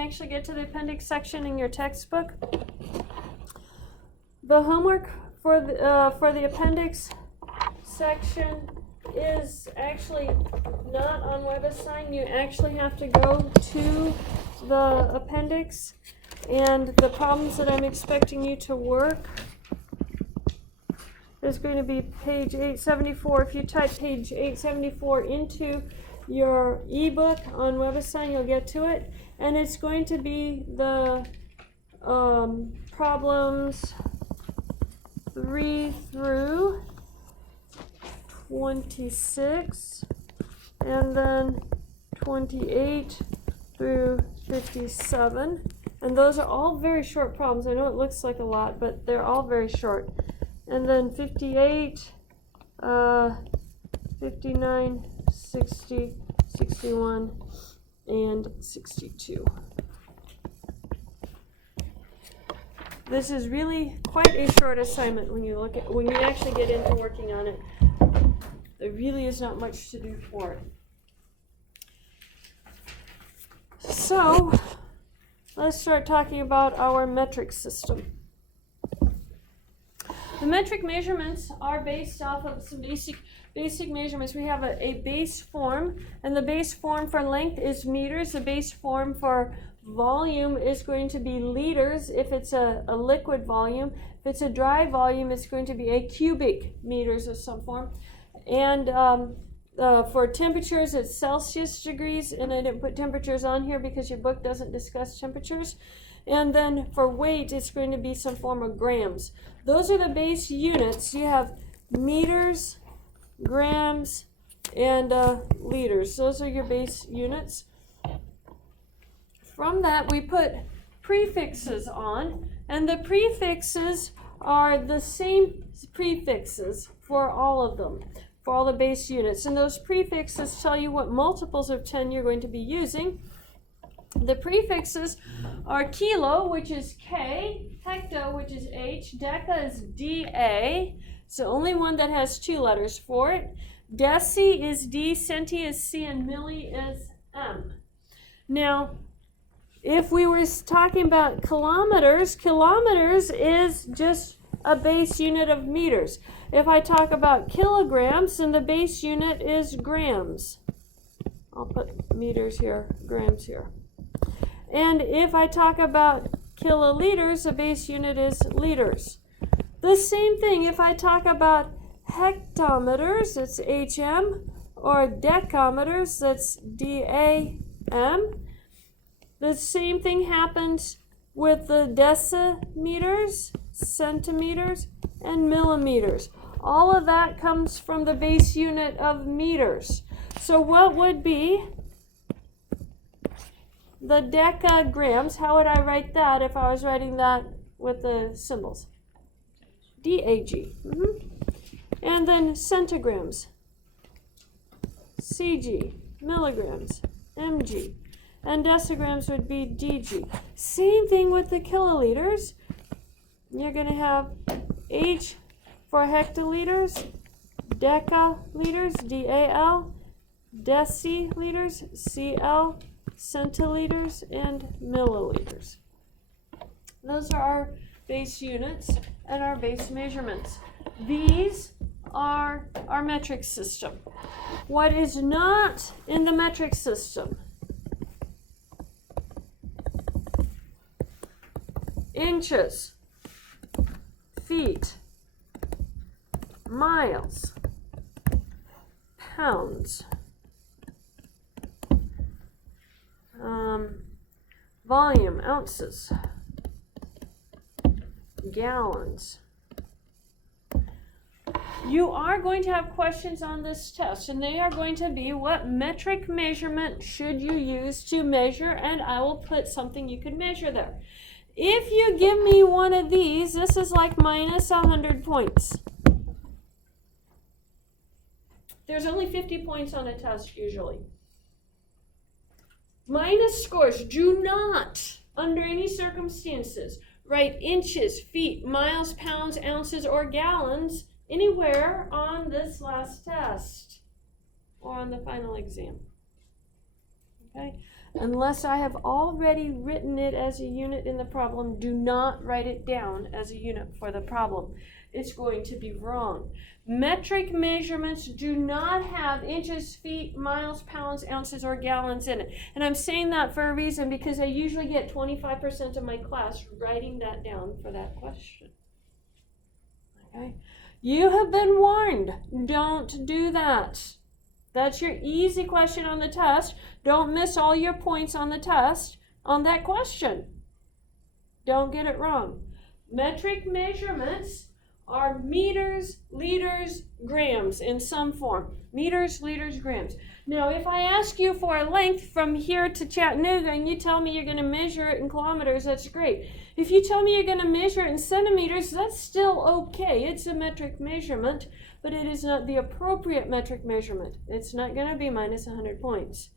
actually get to the appendix section in your textbook. The homework for the appendix section is actually not on WebAssign. You actually have to go to the appendix, and the problems that I'm expecting you to work is going to be page 874. If you type page 874 into your ebook on WebAssign, you'll get to it, and it's going to be the problems 3 through 26, and then 28 through 57, and those are all very short problems. I know it looks like a lot, but they're all very short. And then 58, 59, 60, 61, and 62. This is really quite a short assignment when you actually get into working on it. There really is not much to do for it. So, let's start talking about our metric system. The metric measurements are based off of some basic measurements. We have a base form, and the base form for length is meters. The base form for volume is going to be liters if it's a liquid volume. If it's a dry volume, it's going to be a cubic meters of some form. And for temperatures, it's Celsius degrees, and I didn't put temperatures on here because your book doesn't discuss temperatures. And then for weight, it's going to be some form of grams. Those are the base units. You have meters, grams, and liters. Those are your base units. From that, we put prefixes on, and the prefixes are the same prefixes for all of them, for all the base units. And those prefixes tell you what multiples of 10 you're going to be using. The prefixes are kilo, which is K, hecto, which is H, deca is DA. It's the only one that has 2 letters for it. Deci is D, centi is C, and milli is M. Now, if we were talking about kilometers, kilometers is just a base unit of meters. If I talk about kilograms, then the base unit is grams. I'll put meters here, grams here. And if I talk about kiloliters, the base unit is liters. The same thing if I talk about hectometers, it's HM, or decameters, that's DAM. The same thing happens with the decimeters, centimeters, and millimeters. All of that comes from the base unit of meters. So what would be the decagrams? How would I write that if I was writing that with the symbols? DAG. And then centigrams, CG, milligrams, MG. And decigrams would be DG. Same thing with the kiloliters. You're going to have H for hectoliters, decaliters, DAL, deciliters, CL, centiliters, and milliliters. Those are our base units and our base measurements. These are our metric system. What is not in the metric system? Inches, feet, miles, pounds, volume, ounces, gallons. You are going to have questions on this test, and they are going to be, what metric measurement should you use to measure? And I will put something you can measure there. If you give me one of these, this is like minus 100 points. There's only 50 points on a test usually. Minus scores. Do not, under any circumstances, write inches, feet, miles, pounds, ounces, or gallons anywhere on this last test or on the final exam. Okay? Unless I have already written it as a unit in the problem, do not write it down as a unit for the problem. It's going to be wrong. Metric measurements do not have inches, feet, miles, pounds, ounces, or gallons in it. And I'm saying that for a reason, because I usually get 25% of my class writing that down for that question. Okay? You have been warned. Don't do that. That's your easy question on the test. Don't miss all your points on the test on that question. Don't get it wrong. Metric measurements are meters, liters, grams in some form. Meters, liters, grams. Now, if I ask you for a length from here to Chattanooga and you tell me you're going to measure it in kilometers, that's great. If you tell me you're going to measure it in centimeters, that's still okay. It's a metric measurement, but it is not the appropriate metric measurement. It's not going to be minus 100 points.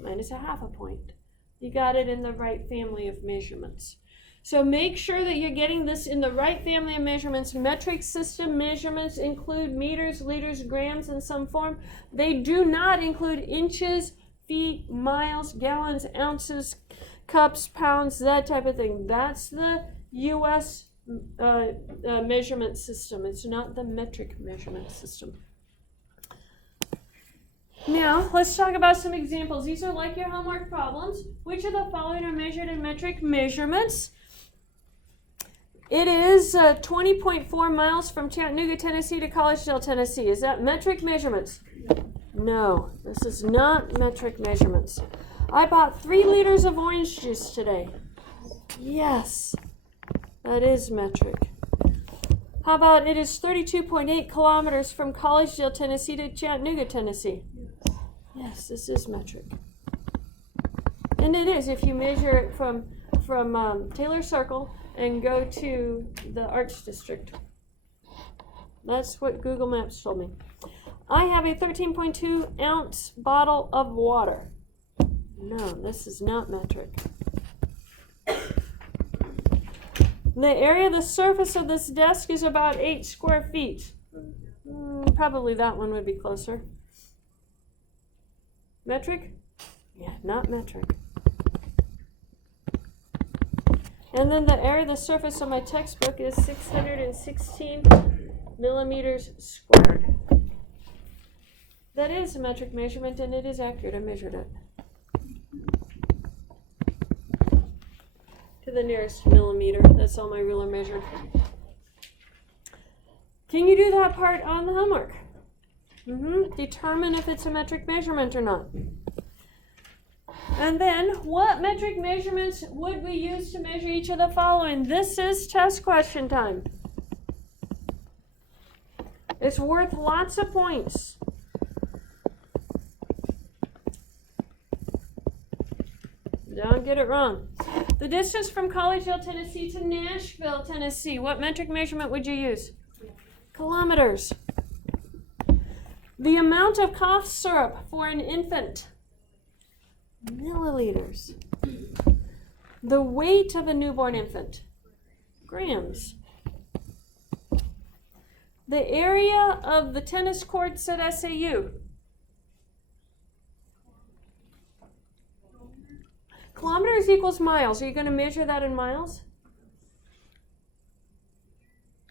Minus a half a point. You got it in the right family of measurements. So make sure that you're getting this in the right family of measurements. Metric system measurements include meters, liters, grams in some form. They do not include inches, feet, miles, gallons, ounces, cups, pounds, that type of thing. That's the U.S. Measurement system. It's not the metric measurement system. Now, let's talk about some examples. These are like your homework problems. Which of the following are measured in metric measurements? It is 20.4 miles from Chattanooga, Tennessee to Collegedale, Tennessee. Is that metric measurements? No, this is not metric measurements. I bought 3 liters of orange juice today. Yes, that is metric. How about it is 32.8 kilometers from Collegedale, Tennessee to Chattanooga, Tennessee? Yes, this is metric. And it is if you measure it from Taylor Circle and go to the Arts District. That's what Google Maps told me. I have a 13.2 ounce bottle of water. No, this is not metric. The area of the surface of this desk is about 8 square feet. Probably that one would be closer. Metric? Yeah, not metric. And then the area of the surface of my textbook is 616 millimeters squared. That is a metric measurement, and it is accurate. I measured it to the nearest millimeter. That's all my ruler measured. Can you do that part on the homework? Determine if it's a metric measurement or not. And then, what metric measurements would we use to measure each of the following? This is test question time. It's worth lots of points. Don't get it wrong. The distance from Collegedale, Tennessee to Nashville, Tennessee. What metric measurement would you use? Kilometers. The amount of cough syrup for an infant. Milliliters. The weight of a newborn infant. Grams. The area of the tennis courts at SAU. Kilometers equals miles. Are you going to measure that in miles?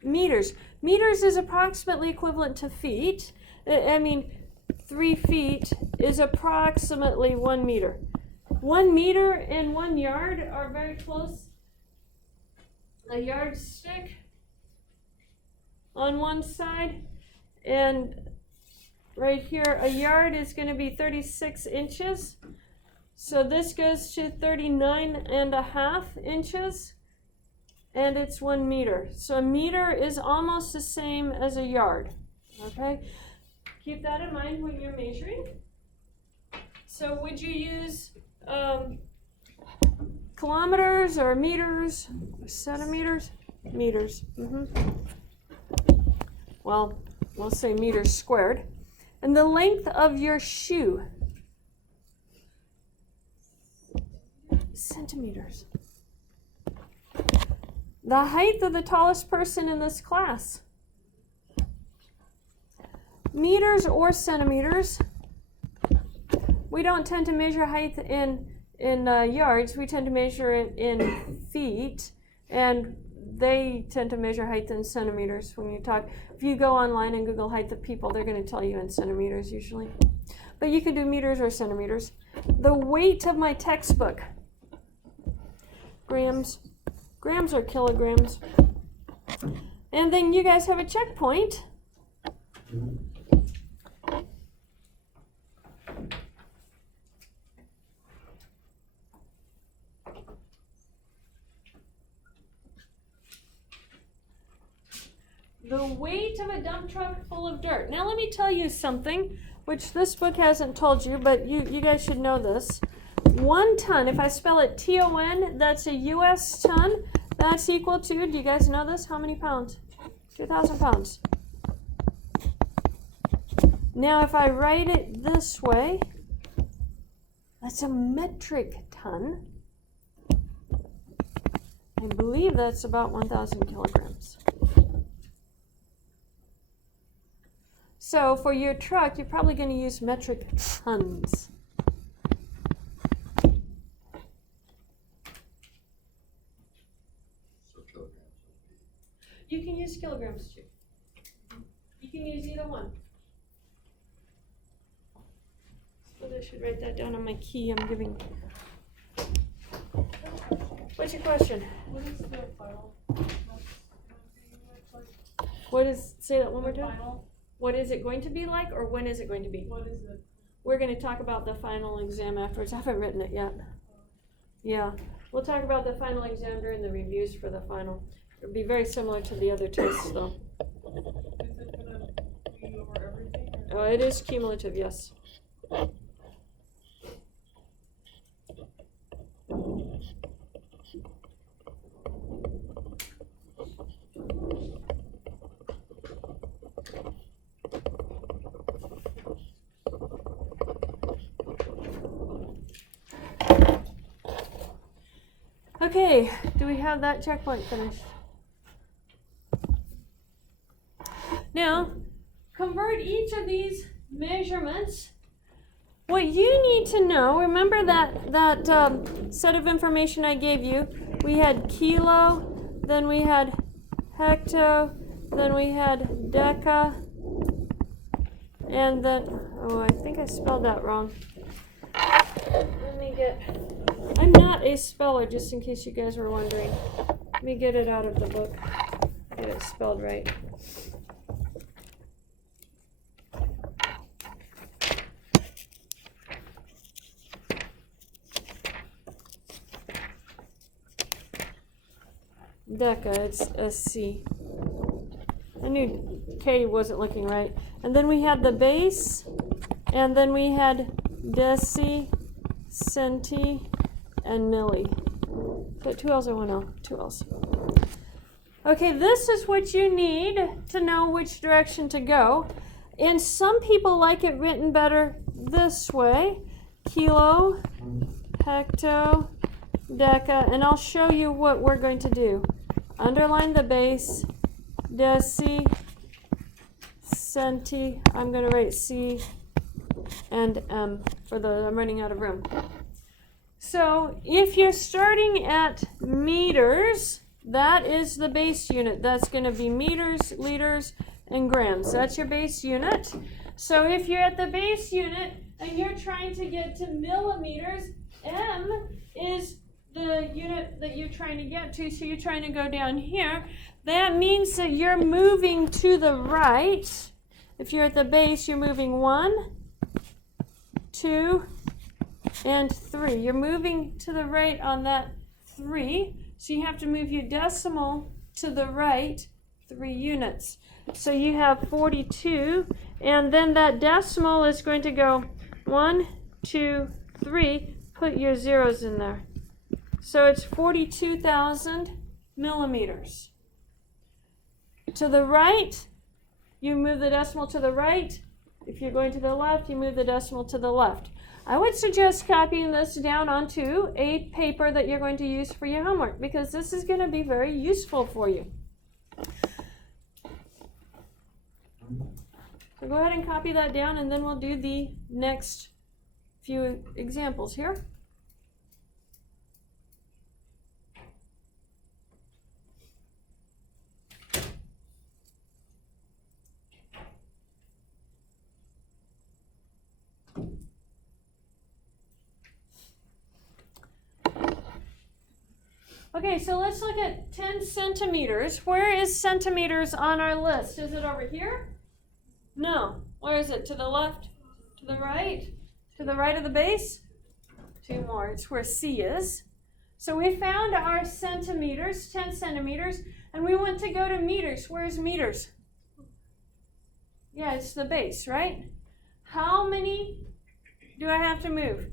Meters. Meters is approximately equivalent to feet. 3 feet is approximately 1 meter. 1 meter and 1 yard are very close. A yardstick on one side, and right here, a yard is going to be 36 inches. So this goes to 39.5 inches, and it's 1 meter. So a meter is almost the same as a yard, okay? Keep that in mind when you're measuring. So would you use kilometers or meters, or centimeters? Meters. Well, we'll say meters squared. And the length of your shoe. Centimeters. The height of the tallest person in this class. Meters or centimeters. We don't tend to measure height yards, we tend to measure it in feet, and they tend to measure height in centimeters when you talk. If you go online and Google height of people, they're going to tell you in centimeters usually. But you can do meters or centimeters. The weight of my textbook, grams or kilograms. And then you guys have a checkpoint. The weight of a dump truck full of dirt. Now let me tell you something, which this book hasn't told you, but you guys should know this. 1 ton, if I spell it T-O-N, that's a U.S. ton. That's equal to, do you guys know this? How many pounds? 2,000 pounds. Now if I write it this way, that's a metric ton. I believe that's about 1,000 kilograms. So for your truck, you're probably going to use metric tons. So kilograms would be. You can use kilograms too. You can use either one. So I should write that down on my key I'm giving. What's your question? What is the final? Say that one more time? Final? What is it going to be like, or when is it going to be? What is it? We're going to talk about the final exam afterwards. I haven't written it yet. Yeah, we'll talk about the final exam during the reviews for the final. It'll be very similar to the other tests, though. Is it gonna be over everything? Oh, it is cumulative, yes. Okay, do we have that checkpoint finished? Now, convert each of these measurements. What you need to know, remember that set of information I gave you? We had kilo, then we had hecto, then we had deca, and then, oh, I think I spelled that wrong. Let me get, I'm not a speller, just in case you guys were wondering. Let me get it out of the book, get it spelled right. Deca, it's SC. I knew K wasn't looking right. And then we had the base, and then we had deci, centi, and milli. Put 2 L's or 1 L? 2 L's. Okay, this is what you need to know which direction to go. And some people like it written better this way. Kilo, hecto, deca, and I'll show you what we're going to do. Underline the base, deci, centi, I'm going to write C and M for the, I'm running out of room. So if you're starting at meters, that is the base unit. That's going to be meters, liters, and grams. That's your base unit. So if you're at the base unit and you're trying to get to millimeters, M is the unit that you're trying to get to, so you're trying to go down here. That means that you're moving to the right. If you're at the base, you're moving 1, 2, and 3. You're moving to the right on that 3, so you have to move your decimal to the right 3 units. So you have 42, and then that decimal is going to go 1, 2, 3. Put your zeros in there. So it's 42,000 millimeters. To the right, you move the decimal to the right. If you're going to the left, you move the decimal to the left. I would suggest copying this down onto a paper that you're going to use for your homework, because this is going to be very useful for you. So go ahead and copy that down, and then we'll do the next few examples here. Okay, so let's look at 10 centimeters. Where is centimeters on our list? Is it over here? No. Where is it? To the left? To the right? To the right of the base? Two more. It's where C is. So we found our centimeters, 10 centimeters, and we want to go to meters. Where's meters? Yeah, it's the base, right? How many do I have to move?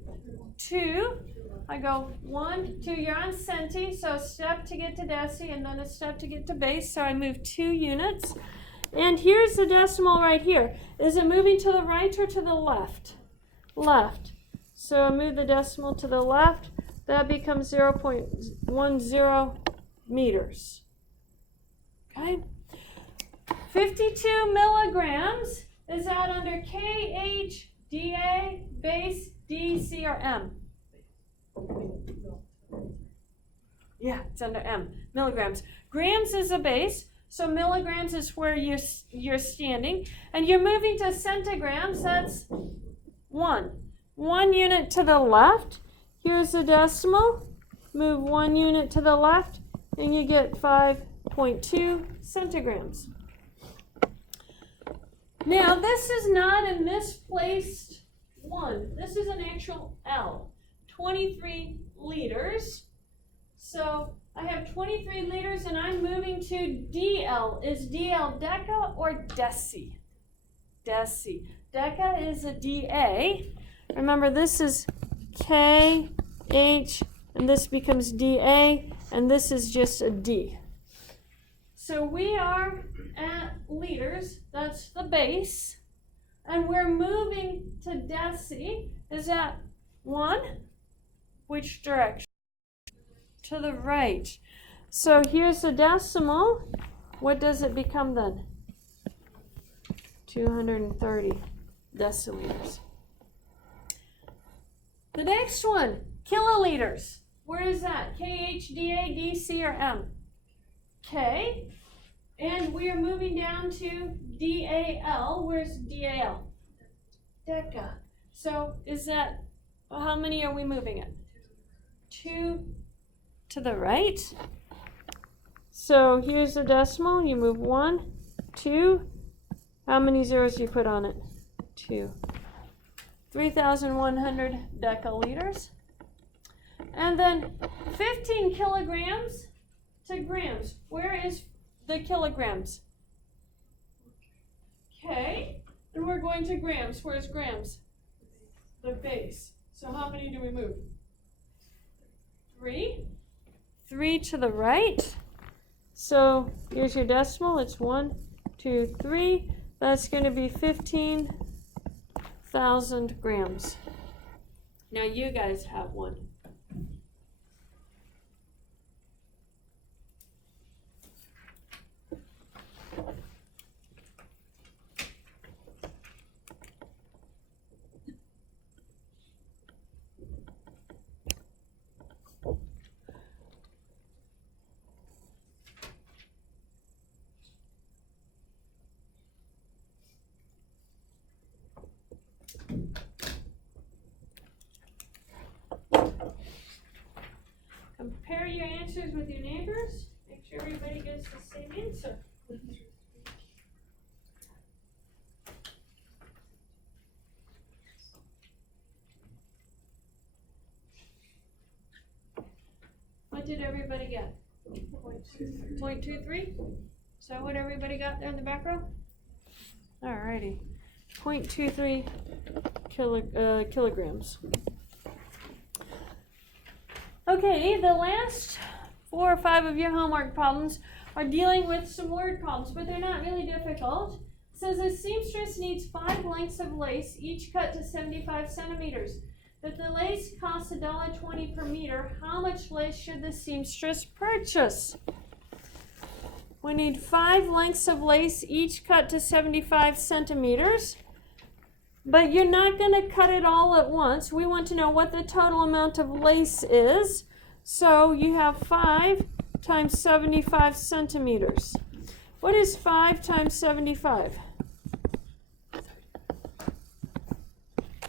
2. I go 1, 2. You're on centi, so a step to get to deci, and then a step to get to base. So I move 2 units. And here's the decimal right here. Is it moving to the right or to the left? Left. So I move the decimal to the left. That becomes 0.10 meters. Okay? 52 milligrams. Is that under KH, DA, base, D, C, or M? Yeah, it's under M. Milligrams. Grams is a base, so milligrams is where you're standing. And you're moving to centigrams, that's 1. 1 unit to the left. Here's the decimal. Move 1 unit to the left, and you get 5.2 centigrams. Now, this is not a misplaced 1. This is an actual L. 23 liters. So I have 23 liters, and I'm moving to DL. Is DL deca or deci? Deci. Deca is a DA. Remember, this is K, H, and this becomes DA, and this is just a D. So we are at liters, that's the base, and we're moving to deci. Is that 1? Which direction? To the right. So here's the decimal. What does it become then? 230 deciliters. The next one, kiloliters. Where is that? K, H, D, A, D, C, or M? K. And we are moving down to DAL. Where's DAL? Deca. So is that, how many are we moving it? 2 to the right. So here's the decimal. You move 1, 2. How many zeros do you put on it? 2. 3,100 decaliters. And then 15 kilograms to grams. Where is the kilograms? Okay. And we're going to grams. Where's grams? The base. So how many do we move? 3. 3 to the right. So here's your decimal. It's 1, 2, 3. That's going to be 15,000 grams. Now you guys have one. Compare your answers with your neighbors. Make sure everybody gets the same answer. What did everybody get? 0.23. Is that what everybody got there in the back row? Alrighty. 0.23 kilograms. Okay, the last 4 or 5 of your homework problems are dealing with some word problems, but they're not really difficult. It says a seamstress needs 5 lengths of lace, each cut to 75 centimeters. If the lace costs $1.20 per meter, how much lace should the seamstress purchase? We need 5 lengths of lace, each cut to 75 centimeters. But you're not going to cut it all at once. We want to know what the total amount of lace is. So you have 5 times 75 centimeters. What is 5 times 75?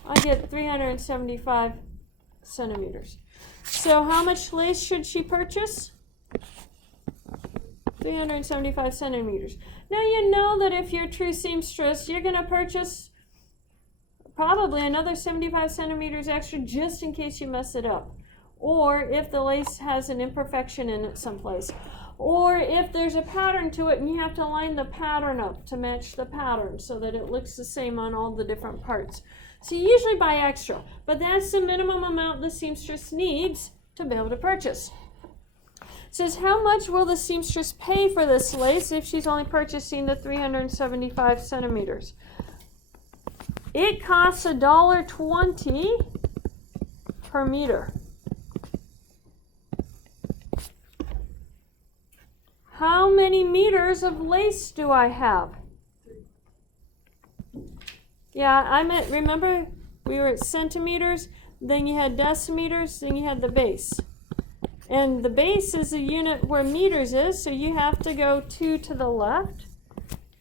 I get 375 centimeters. So how much lace should she purchase? 375 centimeters. Now you know that if you're a true seamstress, you're going to purchase probably another 75 centimeters extra just in case you mess it up. Or if the lace has an imperfection in it someplace. Or if there's a pattern to it and you have to line the pattern up to match the pattern so that it looks the same on all the different parts. So you usually buy extra, but that's the minimum amount the seamstress needs to be able to purchase. It says, how much will the seamstress pay for this lace if she's only purchasing the 375 centimeters? It costs $1.20 per meter. How many meters of lace do I have? Yeah, I meant, remember we were at centimeters, then you had decimeters, then you had the base. And the base is a unit where meters is, so you have to go 2 to the left.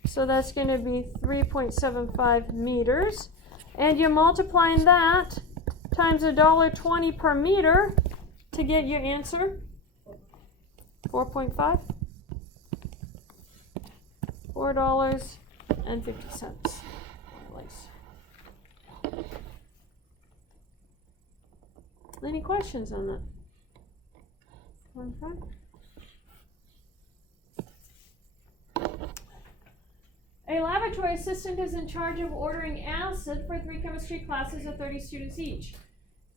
So that's going to be 3.75 meters. And you're multiplying that times $1.20 per meter to get your answer. 4.5. $4.50. Any questions on that? Okay. A laboratory assistant is in charge of ordering acid for 3 chemistry classes of 30 students each.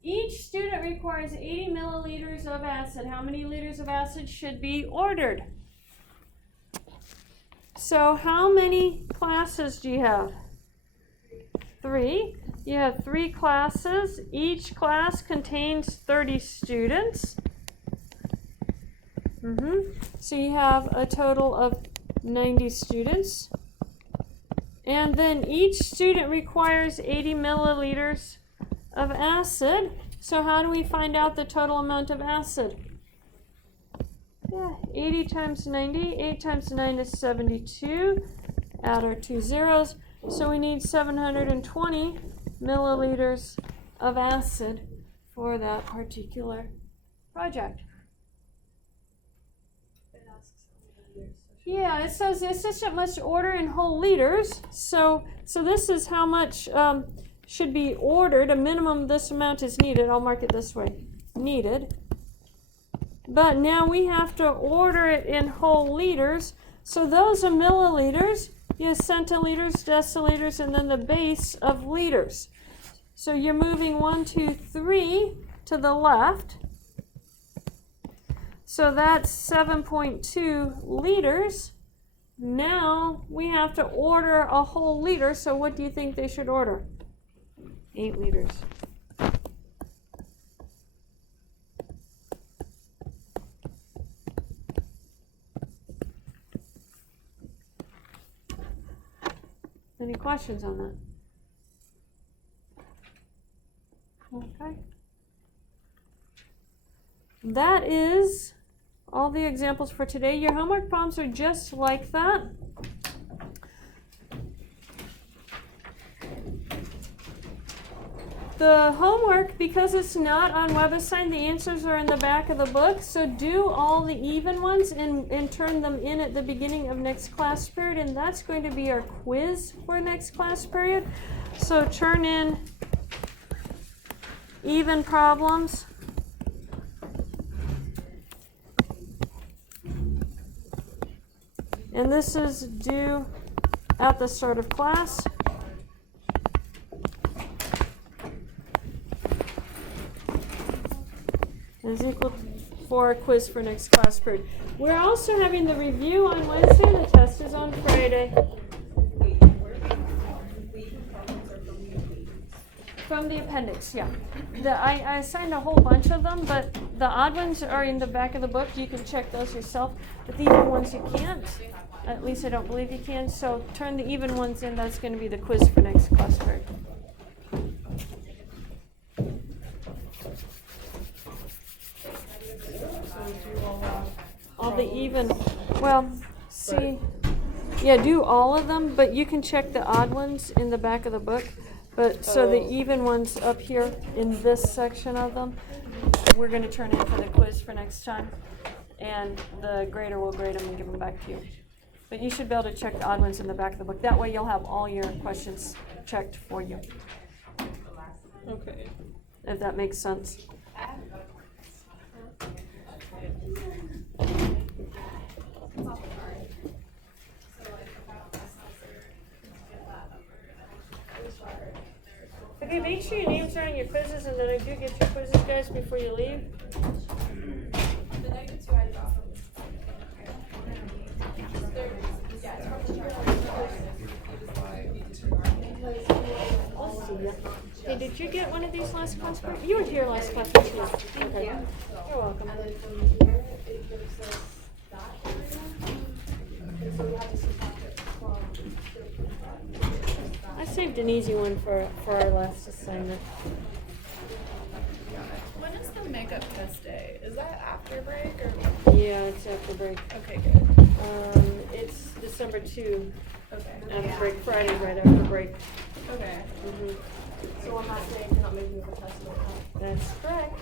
Each student requires 80 milliliters of acid. How many liters of acid should be ordered? So how many classes do you have? 3. You have 3 classes. Each class contains 30 students. So you have a total of 90 students. And then each student requires 80 milliliters of acid. So how do we find out the total amount of acid? Yeah, 80 times 90, 8 times 9 is 72. Add our 2 zeros. So we need 720 milliliters of acid for that particular project. Yeah, it says the assistant must order in whole liters. So this is how much should be ordered. A minimum this amount is needed. I'll mark it this way. Needed. But now we have to order it in whole liters. So those are milliliters. You have centiliters, deciliters, and then the base of liters. So you're moving 1, 2, 3 to the left. So that's 7.2 liters. Now we have to order a whole liter. So what do you think they should order? 8 liters. Any questions on that? Okay. That is all the examples for today. Your homework problems are just like that. The homework, because it's not on WebAssign, the answers are in the back of the book. So do all the even ones and turn them in at the beginning of next class period. And that's going to be our quiz for next class period. So turn in even problems. And this is due at the start of class. Is equal for a quiz for next class period. We're also having the review on Wednesday. The test is on Friday. From the appendix, yeah. I assigned a whole bunch of them, but the odd ones are in the back of the book. You can check those yourself. But the even ones you can't. At least I don't believe you can. So turn the even ones in. That's going to be the quiz for next class period. All the even, well, see, yeah, do all of them, but you can check the odd ones in the back of the book. But so the even ones up here in this section of them, we're going to turn in for the quiz for next time. and the grader will grade them and give them back to you. But you should be able to check the odd ones in the back of the book. That way you'll have all your questions checked for you, Okay. if that makes sense. Okay, make sure your names are on your quizzes, and then I do get your quizzes, guys, before you leave. The -2 I got from I'll see ya. Hey, did you get one of these last class? You were here last class, weren't you? Okay. You're welcome. and then from here, it gives us that area. And so we have to subtract it from I saved an easy one for our last assignment. When is the makeup test day? Is that after break or? Yeah, it's after break. Okay, good. It's December 2 Okay. after break, Friday right after break. Okay. So on that day, if you're not making the test, you don't have. That's correct.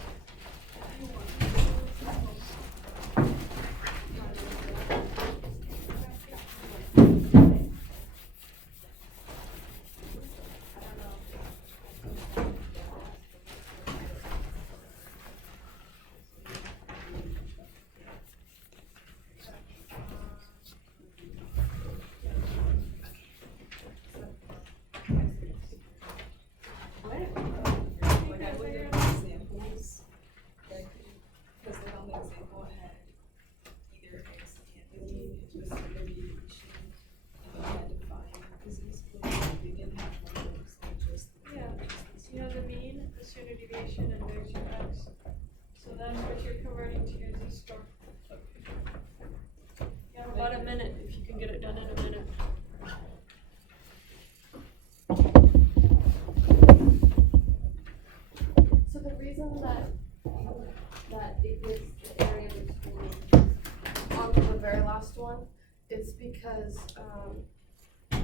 Because then on the example it had either X Anthony, it was a deviation, and you had to find disease code, they didn't have one of those, they just. Yeah. You know the mean, the standard deviation, and there's your X. So that's what you're converting to your Z-score. You have about a minute, if you can get it done in a minute. So the reason that it gives the area between on the very last one is because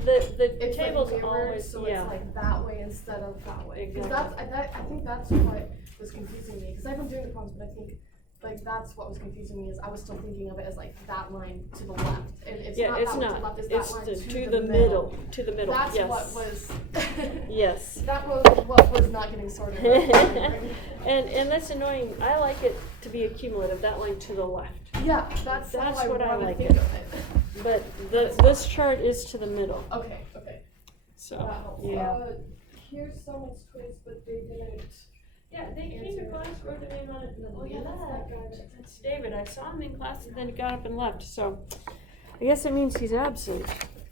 The it's table's like mirrored, always, so yeah. it's like that way instead of that way. Because Exactly. I think that's what was confusing me. Because I've been doing the problems, but I think like that's what was confusing me is I was still thinking of it as like that line to the left, and it's Yeah, not it's that line to the not. left. It's It's that line to the middle, to the middle, That's yes. what was. Yes. That was what was not getting sorted. And that's annoying. I like it to be accumulative, that line to the left. Yeah, that's how That's I what I wanna like think it. of it. But this chart is to the middle, Okay. so, That helps. yeah. Here's someone's quiz, but they didn't. Yeah, they came to class, wrote their name on it, and then Oh, yeah, that's that guy. That's David. I saw him in class and then he got up and left, so I guess it means he's absent.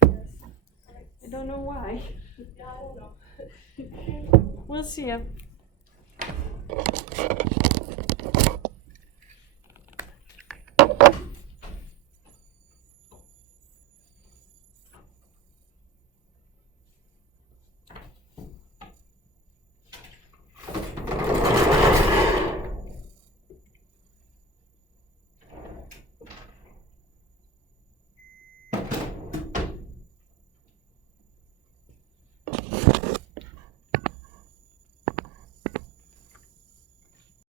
I don't know why. Yeah, I don't know. We'll see him.